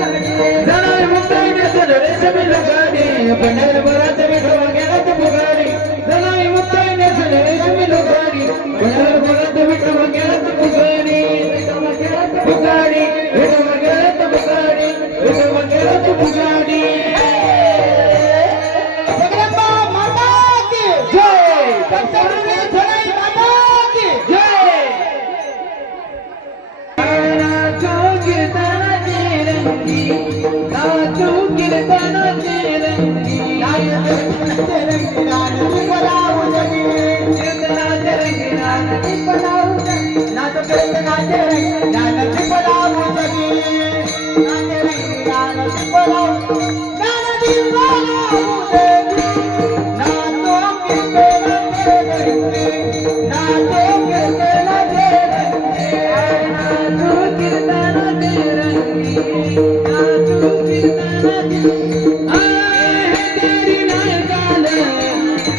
जनाई मुक्ताई नेसल रेशमी लुगाडी पंढरपुरात विठोबा गेला फुगारी जनाई मुक्ताई नेसल रेशमी लुगाडी पंढरपुरात विठोबा गेला फुगारी फुगारी विठोबा गेला फुगारी विठोबा गेला फुगारी जगदंबा माता की जय कंसरुनी जनाई माता की जय नाचो कीर्तनाचे रंगी नाचो कीर्तनाचे रंगी नाचो रंगी नाचो पलाऊ जगी कीर्तनाचे रंगी नाचो पलाऊ जगी नाचो कीर्तनाचे रंगी नाचो पलाऊ जगी नाचो रंगी नाचो पलाऊ नाचो पलाऊ जगी नाचो कीर्तनाचे रंगी नाचो कीर्तनाचे रंगी नाचो कीर्तनाचे रंगी नाचो कीर्तनाचे आहे तेरी नाही काल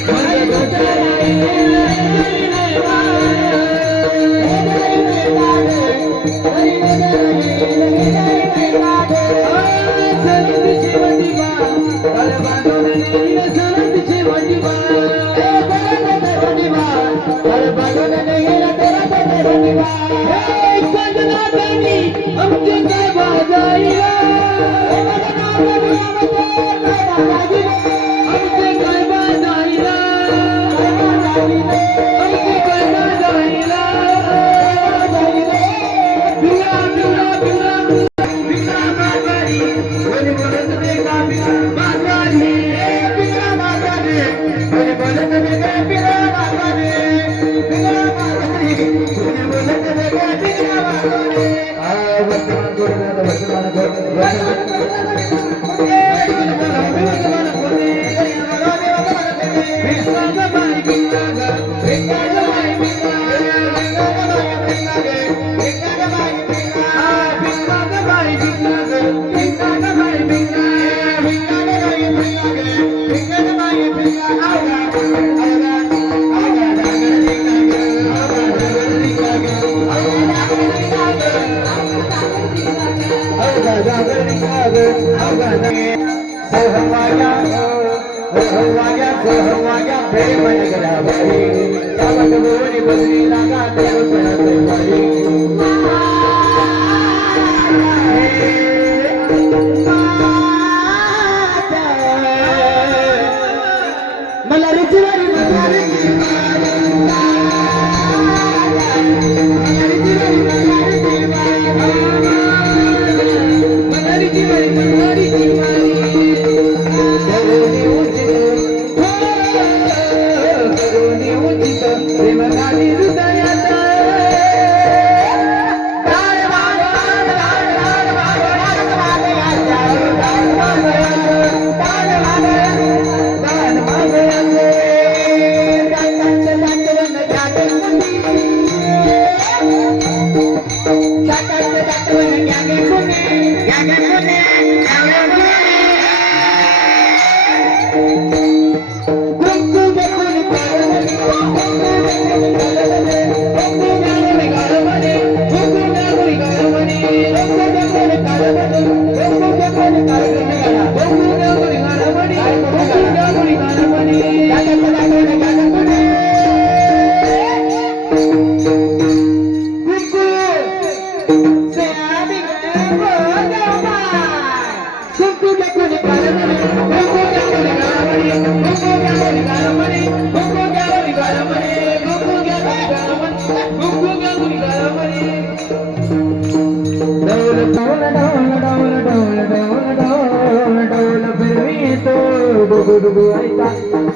माझे गोचराई तेरी नाही माया तेरी नाही काल सनत शिवजी बा कल बांधून नेईल सनत शिवजी बा शिवजी बा कल बांधून नेईल सनत शिवजी बा सजना कनी आमचे काय बाजाईला सजना कनी आमचे काय बाजाईला आमचे काय बाजाईला बिला बिला बिला बिला बाजारी कोणी बोलत नाही का बिला बाजारी बिला बाजारी कोणी बोलत नाही का बिला बाजारी बिला बाजारी कोणी बोलत नाही का बिला बाजारी वर्तमान गुरुनाथ वर्तमान सोहवाया प्रेम नगरावरी सावत मोरी बदली लागा देवपणाचे वारी मला रुचवारी मला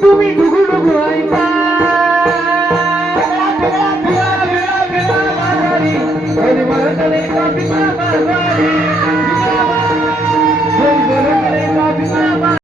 तुम्ही डुगुडुगु ऐका बिला बिला बिला बिला माघारी